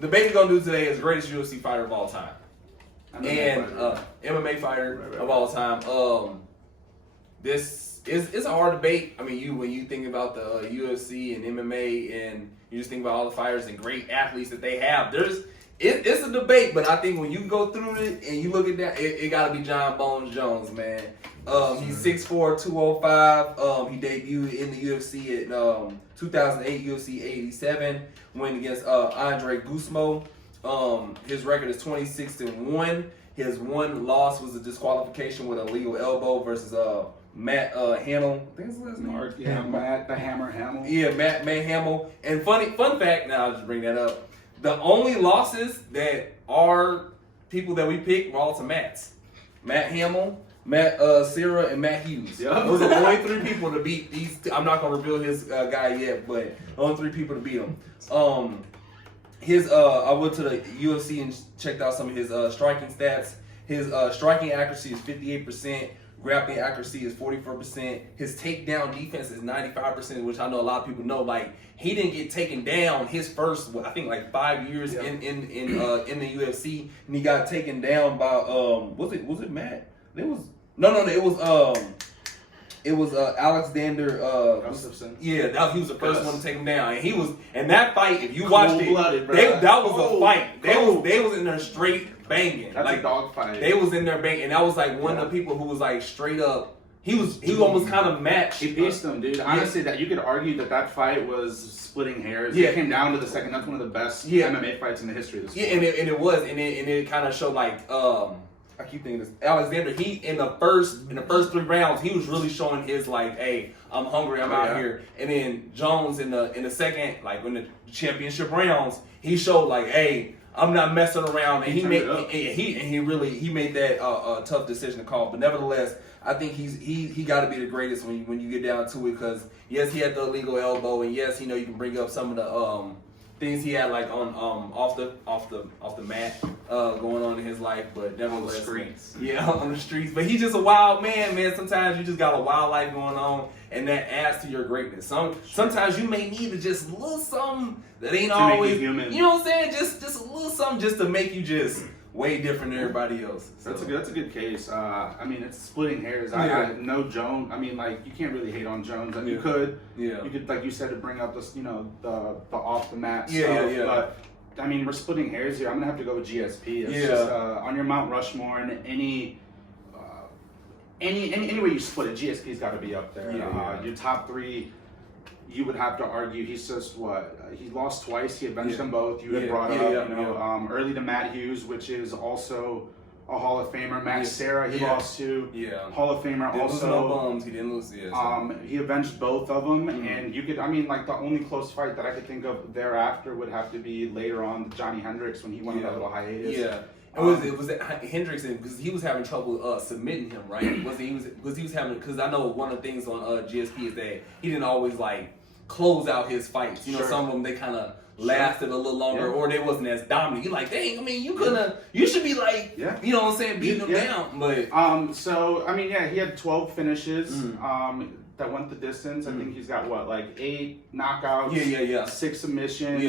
the debate we're gonna do today is greatest UFC fighter of all time. MMA fighter of all time. This is a hard debate. I mean, when you think about the UFC and MMA, and you just think about all the fighters and great athletes that they have, it's a debate. But I think when you go through it and you look at that, it gotta be John Bones Jones, man. He's 6'4", 205. He debuted in the UFC at 2008 UFC 87, went against Andre Gusmo. His record is 26-1. His one loss was a disqualification with a legal elbow versus Matt Hamill. I think it's his name. Yeah, Matt the Hammer Hamill. Yeah, Matt Hamill. And fun fact, now I'll just bring that up. The only losses that are people that we picked were all to Matts. Matt Hamill, Matt Serra, and Matt Hughes. Yep. Those are the only three people to beat these. I'm not gonna reveal his guy yet, but only three people to beat him. I went to the UFC and checked out some of his striking stats. His striking accuracy is 58%. Grappling accuracy is 44%. His takedown defense is 95%, which I know a lot of people know. Like, he didn't get taken down his first, I think, like 5 years in the UFC, and he got taken down by was it Matt? It was Alexander Gustafsson. Yeah, he was the first one to take him down, and that fight, if you watched it, that was a fight. They was in there straight banging. That's like a dog fight. They was in there banging, and that was like one of the people who was like straight up. He was almost kind of matched. He pieced them, dude. Honestly, that you could argue that fight was splitting hairs. Yeah. It came down to the second. That's one of the best MMA fights in the history of the sport. Yeah, and it was, and it kind of showed like I keep thinking this. Alexander, he in the first 3 rounds, he was really showing his like, hey, I'm hungry, I'm out here. And then Jones in the second, like in the championship rounds, he showed like, hey, I'm not messing around, and he made that tough decision to call. But nevertheless, I think he got to be the greatest when you get down to it, because yes, he had the illegal elbow, and yes, you can bring up some of the things he had like on off the mat going on in his life, but nevertheless, on the streets. Yeah, on the streets. But he's just a wild man. Sometimes you just got a wild life going on, and that adds to your greatness. Sometimes you may need to just a little something that ain't always human. You know what I'm saying? Just a little something just to make you just way different than everybody else. So. That's a good case. I mean, it's splitting hairs. I know Jones. I mean, like, you can't really hate on Jones. Like, you could, like you said, to bring up this, the off the mat stuff. But I mean, we're splitting hairs here. I'm gonna have to go with GSP. It's just on your Mount Rushmore, and any way you split it, GSP's got to be up there. Your top 3. You would have to argue he's just he lost twice. He avenged them both. You had brought up early to Matt Hughes, which is also a Hall of Famer. Matt Serra, he lost to Hall of Famer. Didn't also, lose no bones. He didn't lose. He avenged both of them, and you could. I mean, like, the only close fight that I could think of thereafter would have to be later on Johnny Hendricks when he went on that little hiatus. Yeah. It was Hendricks, because he was having trouble submitting him, right? Because I know one of the things on GSP is that he didn't always like close out his fights. Some of them they kind of lasted a little longer, or they wasn't as dominant. You're like, dang, I mean, you should be like, you know what I'm saying, beating them down. But so I mean, he had 12 finishes. That went the distance. I think he's got 8 knockouts, 6 submissions.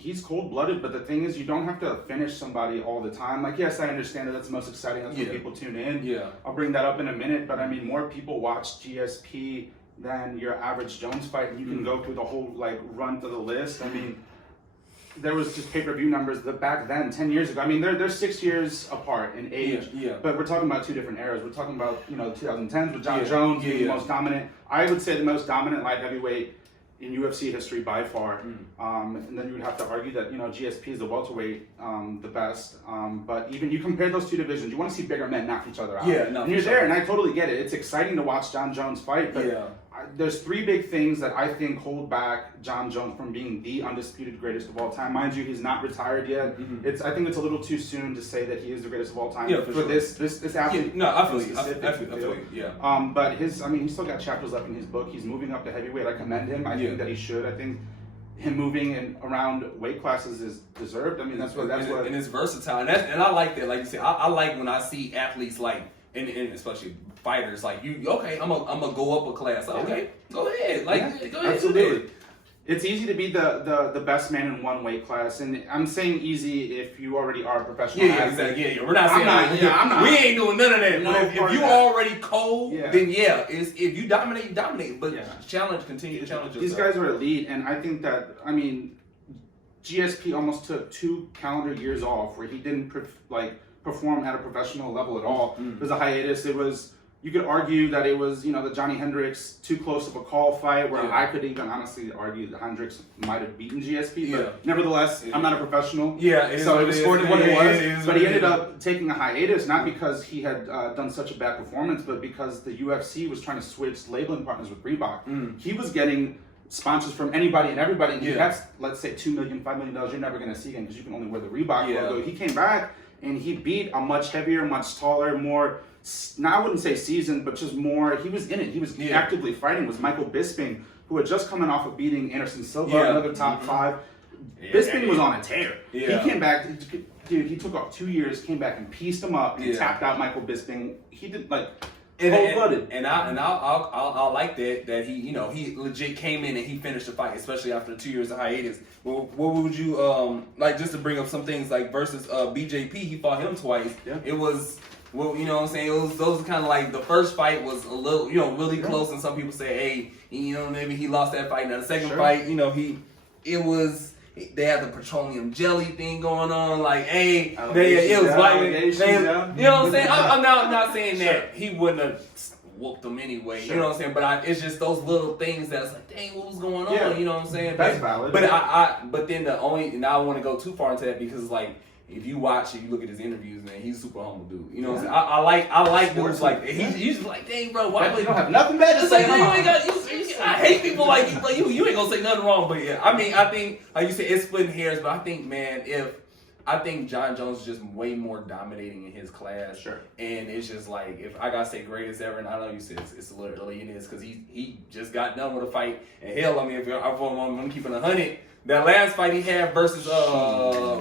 He's cold-blooded, but the thing is, you don't have to finish somebody all the time. Like, yes, I understand that's the most exciting. That's when people tune in. I'll bring that up in a minute, but I mean, more people watch GSP than your average Jones fight, and you can go through the whole run to the list. I mean, there was just pay-per-view numbers that back then, 10 years ago. I mean, they're 6 years apart in age, but we're talking about 2 different eras. We're talking about, the 2010s with John Jones being the most dominant. I would say the most dominant light heavyweight in UFC history by far. And then you would have to argue that, GSP is the welterweight, the best. But even you compare those 2 divisions, you want to see bigger men knock each other out. And you're there, and I totally get it. It's exciting to watch John Jones fight, but there's 3 big things that I think hold back John Jones from being the undisputed greatest of all time. Mind you, he's not retired yet. I think it's a little too soon to say that he is the greatest of all time for this athlete. No, I feel you. I feel you. But he's still got chapters left in his book. He's moving up to heavyweight. I commend him. I think that he should. I think him moving around weight classes is deserved. I mean, that's what. And it's versatile, and I like that. Like you said, I like when I see athletes and especially fighters, like I'm gonna go up a class. Okay, go ahead. Go ahead. Absolutely. It's easy to be the best man in one weight class, and I'm saying easy if you already are a professional athlete. Exactly. Yeah. We're not saying I'm not. We ain't doing none of that. No, if you already cold, then if you dominate, you dominate. But continue to challenge yourself. These guys are elite, and I think that GSP almost took 2 calendar years off where he didn't perform at a professional level at all. It was a hiatus. You could argue that it was, the Johnny Hendricks too close of a call fight where I could even honestly argue that Hendricks might have beaten GSP, but nevertheless, I'm not a professional. So it was scored what it was. But he ended up taking a hiatus, not because he had done such a bad performance, but because the UFC was trying to switch labeling partners with Reebok. He was getting sponsors from anybody and everybody. And that's, let's say, $2 million, $5 million you're never going to see again because you can only wear the Reebok logo. He came back and he beat a much heavier, much taller, more, now I wouldn't say seasoned, but just more, he was in it. He was actively fighting. Was Michael Bisping, who had just coming off of beating Anderson Silva, another top 5. Bisping was on a tear. He came back, dude, he took off 2 years, came back and pieced him up and tapped out Michael Bisping. He did, cold-blooded. And I like that he he legit came in and he finished the fight, especially after 2 years of hiatus. What would you just to bring up some things versus BJP? He fought him twice. It was. Well, you know what I'm saying? Those are kind of the first fight was a little, really close, and some people say, hey, maybe he lost that fight. Now the second fight, they had the petroleum jelly thing going on, it was you know what I'm saying? I'm not saying that he wouldn't have whooped them anyway, you know what I'm saying? But it's just those little things that's dang, what was going on? You know what I'm saying? That's valid. But then and I don't want to go too far into that because if you watch and you look at his interviews, man, he's a super humble dude. You know what I'm saying? I like dudes like that. He's just like, dang, bro, why you don't have nothing bad to say? I hate people like you, bro. You ain't gonna say nothing wrong, but I think, like you said, it's splitting hairs, but I think, man, I think John Jones is just way more dominating in his class. And it's just if I gotta say greatest ever, and I know you said it's a little early in this because he just got done with a fight. And hell, if I'm keeping 100, that last fight he had versus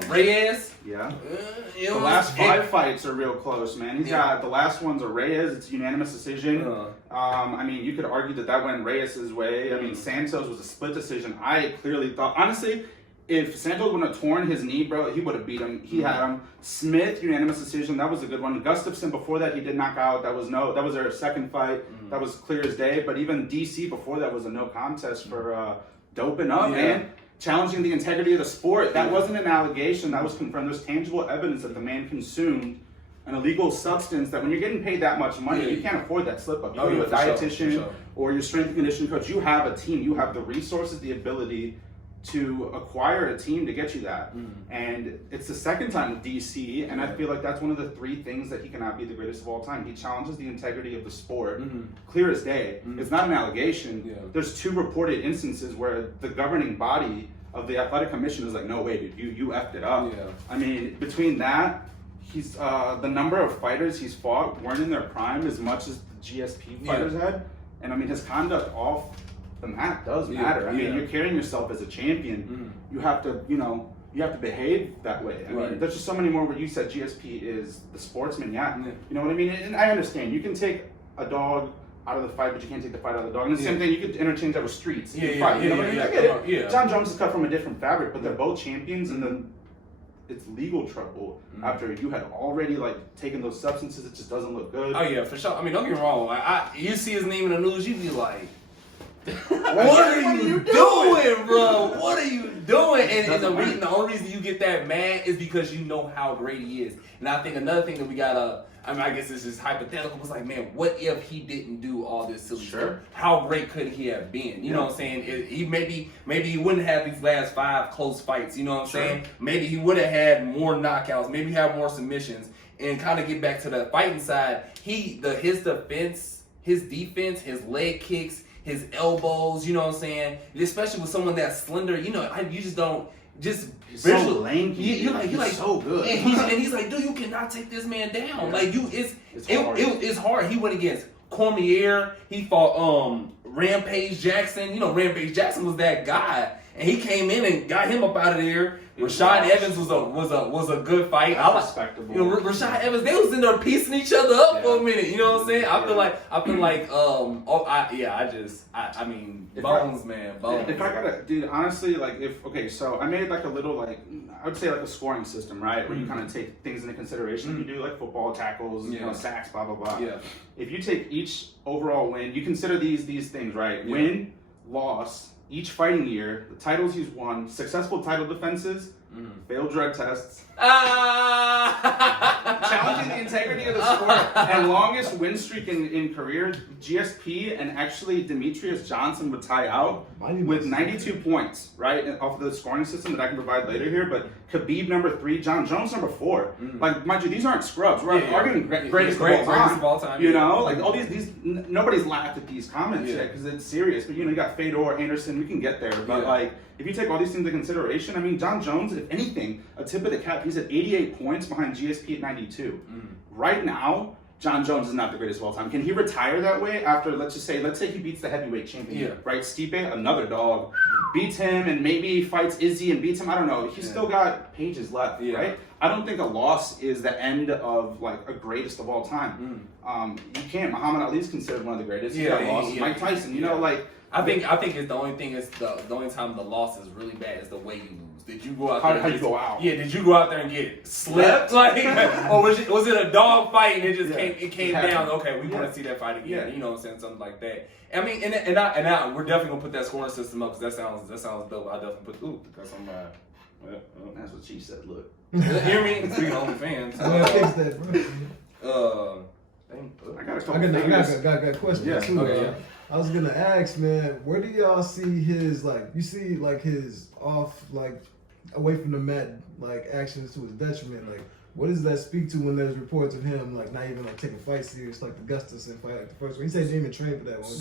Reyes. The last 5 fights are real close, man. He's got the last one's a Reyes. It's a unanimous decision. You could argue that went Reyes' way. Santos was a split decision. I clearly thought, honestly, if Santos wouldn't have torn his knee, bro, he would have beat him. He had him. Smith, unanimous decision. That was a good one. Gustafsson, before that, he did knock out. That was their second fight. That was clear as day. But even DC, before that, was a no contest for doping up, man. Challenging the integrity of the sport. That wasn't an allegation. That was confirmed. There's tangible evidence that the man consumed an illegal substance that when you're getting paid that much money, you can't afford that slip up. You go to a dietitian or your strength and conditioning coach. You have a team. You have the resources, the ability to acquire a team to get you that. And it's the second time with DC, and I feel like that's one of the 3 things that he cannot be the greatest of all time. He challenges the integrity of the sport, clear as day. It's not an allegation. There's 2 reported instances where the governing body of the athletic commission is like, no way, dude, you effed it up. Between that, he's the number of fighters he's fought weren't in their prime as much as the GSP fighters had, and his conduct off the mat does matter. You're carrying yourself as a champion. You have to, you have to behave that way. There's just so many more where you said GSP is the sportsman. You know what I mean? And I understand. You can take a dog out of the fight, but you can't take the fight out of the dog. And the same thing, you could interchange that with streets. I get it. John Jones is cut from a different fabric, but they're both champions, and then it's legal trouble after you had already taken those substances. It just doesn't look good. Oh yeah, for sure. Don't get me wrong. You see his name in the news, you be like, what are you doing, bro? What are you doing? And the only reason you get that mad is because you know how great he is. And I think another thing that we gotta, I guess it's just hypothetical, was man, what if he didn't do all this silly stuff? How great could he have been? You know what I'm saying? He maybe he wouldn't have these last 5 close fights. You know what I'm saying? Maybe he would have had more knockouts. Maybe have more submissions. And kind of get back to the fighting side. His defense, his leg kicks, his elbows, you know what I'm saying? Especially with someone that's slender, you just don't he's so lanky. You're like so good. And he's like, dude, you cannot take this man down. It's hard. He went against Cormier. He fought Rampage Jackson. Rampage Jackson was that guy. And he came in and got him up out of there. Rashad Evans was a good fight. I was respectable. You know, Rashad Evans, they was in there piecing each other up for a minute. You know what I'm saying? I feel like I mean, Bones. If I gotta, dude, honestly, like so I made like a little like I would say like a scoring system, right? Where you kind of take things into consideration. You do like football tackles, you know, sacks, blah blah blah. Yeah. If you take each overall win, you consider these things, right? Yeah. Win, loss, each fighting year, the titles he's won, successful title defenses, failed drug tests, challenging the integrity of the sport, and longest win streak in career. GSP and actually Demetrius Johnson would tie out with 92 points, right, off of the scoring system that I can provide later here. But Khabib number 3, John Jones number 4. Like, mind you, these aren't scrubs. We're arguing greatest of all time. You know, like all these nobody's laughed at these comments yet because it's serious. But you know, you got Fedor, Anderson, we can get there. But like, if you take all these things into consideration, I mean, John Jones, if anything, a tip of the cap, he's at 88 points behind GSP at 92. Right now, John Jones is not the greatest of all time. Can he retire that way after, let's say he beats the heavyweight champion, right? Stipe, another dog, beats him and maybe fights Izzy and beats him. I don't know. He's still got pages left, right? I don't think a loss is the end of like a greatest of all time. You can't. Muhammad Ali is considered one of the greatest. Mike Tyson, you know, like. I think it's the only thing is the only time the loss is really bad is the way you lose. Did you go out there? How did you go out? Yeah, did you go out there and get slipped? Like, or was it a dog fight and it just came down? Okay, we want to see that fight again. You know what I'm saying? Something like that. I mean, and we're definitely gonna put that scoring system up because that sounds dope. I definitely put because I'm that's what she said. Look, you hear me? Speaking of OnlyFans. Fix that, bro. I got a question too. Okay, I was gonna ask, man, where do y'all see his his off away from the mat actions to his detriment? Like, what does that speak to when there's reports of him not even taking fight serious like the Gustafsson fight the first one? He said he didn't even train for that one.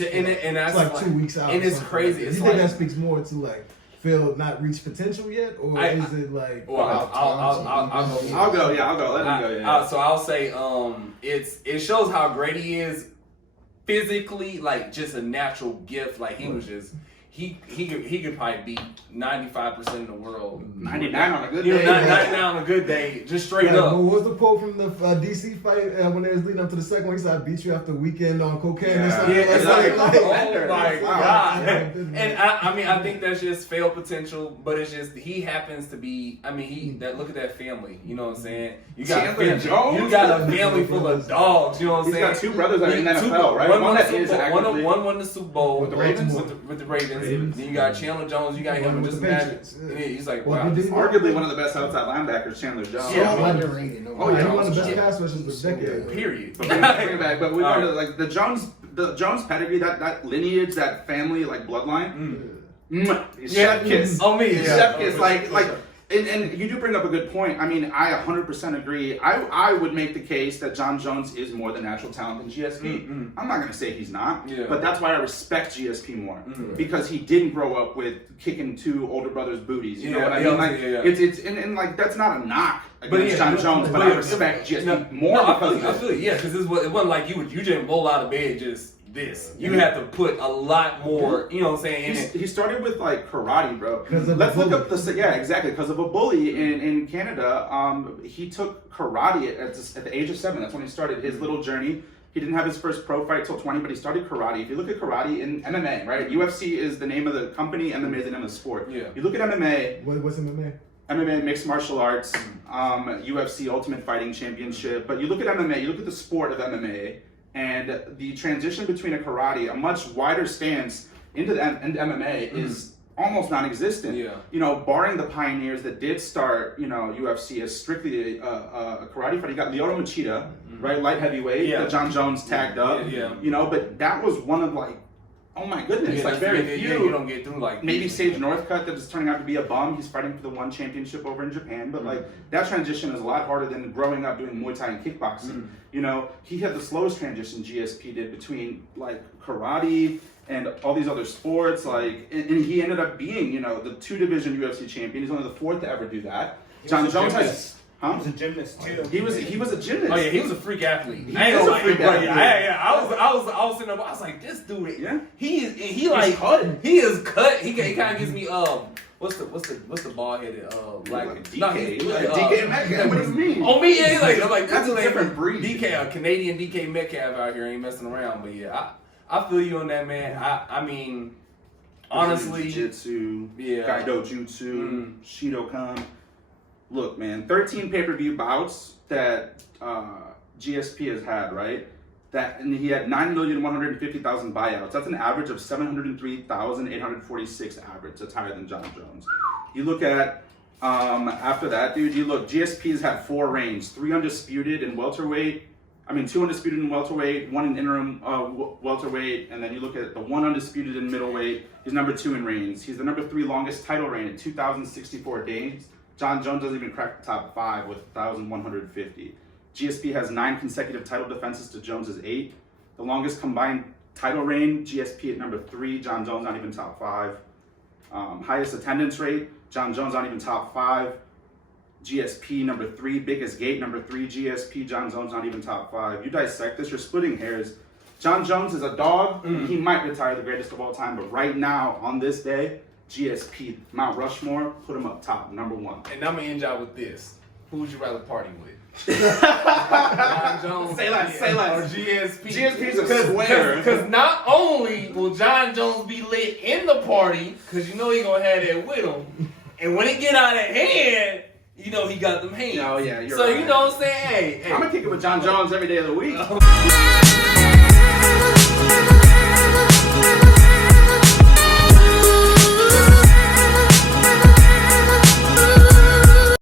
And that's it's 2 weeks out. And it's crazy. Do you think that speaks more to Phil not reached potential yet, or is it like? Well, I'll go. Yeah, I'll go. Let me go. Yeah. So I'll say, it shows how great he is physically, just a natural gift. Like he was just. He could probably beat 95% of the world. 99 on a good day. 99 on a good day, just straight up. What was the quote from the DC fight when they was leading up to the second one? He said, "I beat you after a weekend on cocaine or something." Oh my God. And I think that's just failed potential, but it's just he happens to be. I mean, look at that family. You know what I'm saying? You got a family full of dogs. You know what I'm saying? He's got 2 brothers in the NFL, right? One won the Super Bowl with the Ravens. With the Ravens. Then you got Chandler Jones, you got him, and just imagine. He's like, wow. Arguably one of the best outside linebackers, Chandler Jones. Underrated. He's one of the best pass rushers of the decade. Period. But we learned the Jones pedigree, that lineage, that family, bloodline. Chef kiss. Oh, me. Chef kiss. And you do bring up a good point. I mean, I 100% agree. I would make the case that John Jones is more the natural talent than GSP. I'm not going to say he's not, but that's why I respect GSP more because he didn't grow up with kicking 2 older brothers' booties. You know what I mean? It's that's not a knock against John Jones, but I respect GSP more because I feel it. Yeah, because it wasn't like you didn't roll out of bed just. You have to put a lot more, you know what I'm saying? He started with karate, bro. Let's look up exactly. Because of a bully in Canada, he took karate at the age of 7. That's when he started his little journey. He didn't have his first pro fight till 20, but he started karate. If you look at karate in MMA, right? UFC is the name of the company, MMA is the name of the sport. Yeah. You look at MMA. What's MMA? MMA, mixed martial arts, UFC, Ultimate Fighting Championship. But you look at MMA, you look at the sport of MMA, and the transition between a karate, a much wider stance into MMA is almost non-existent. Yeah. You know, barring the pioneers that did start, UFC as strictly a karate fight. You got Lyoto Machida, right, light heavyweight, that John Jones tagged up. You know, but that was one of oh my goodness, very few. You don't get through maybe Sage Northcutt that is turning out to be a bum. He's fighting for the one championship over in Japan, but that transition is a lot harder than growing up doing Muay Thai and kickboxing. You know, he had the slowest transition GSP did between karate and all these other sports. And he ended up being the 2-division UFC champion. He's only the 4th to ever do that. John Jones has. He was a gymnast too. He was a gymnast. Oh yeah, he was a freak athlete. He was a freak athlete. I was sitting there. I was like, this dude. Yeah. He is cut. He kind of gives me what's the bald headed black DK? DK Metcalf. What do you mean? Oh me, yeah, I'm like that's a different breed. DK, Canadian DK Metcalf out here ain't messing around. But yeah, I feel you on that, man. I mean, honestly, Jiu-Jitsu, Gaido Jutsu, Shidokan. Look, man, 13 pay-per-view bouts that GSP has had, right? And he had 9,150,000 buyouts. That's an average of 703,846 average. That's higher than John Jones. You look at after that, dude. You look. GSP's had 4 reigns: 3 undisputed in welterweight. 2 undisputed in welterweight, 1 in interim welterweight, and then you look at the 1 undisputed in middleweight. He's number 2 in reigns. He's the number 3 longest title reign at 2,064 days. John Jones doesn't even crack the top 5 with 1,150. GSP has 9 consecutive title defenses to Jones's 8. The longest combined title reign, GSP at number 3, John Jones not even top 5. Highest attendance rate, John Jones not even top 5. GSP number 3, biggest gate number 3, GSP, John Jones not even top 5. You dissect this, you're splitting hairs. John Jones is a dog. He might retire the greatest of all time, but right now, on this day, GSP, Mount Rushmore, put him up top, number 1. And I'm gonna end y'all with this. Who would you rather party with? John Jones, say less. Or GSP. GSP's a square. Because not only will John Jones be lit in the party, because you know he gonna have that with him, and when it get out of hand, you know he got them hands. Oh yeah, you're so right. You know what I'm saying? Hey, I'm gonna kick it with John Jones every day of the week.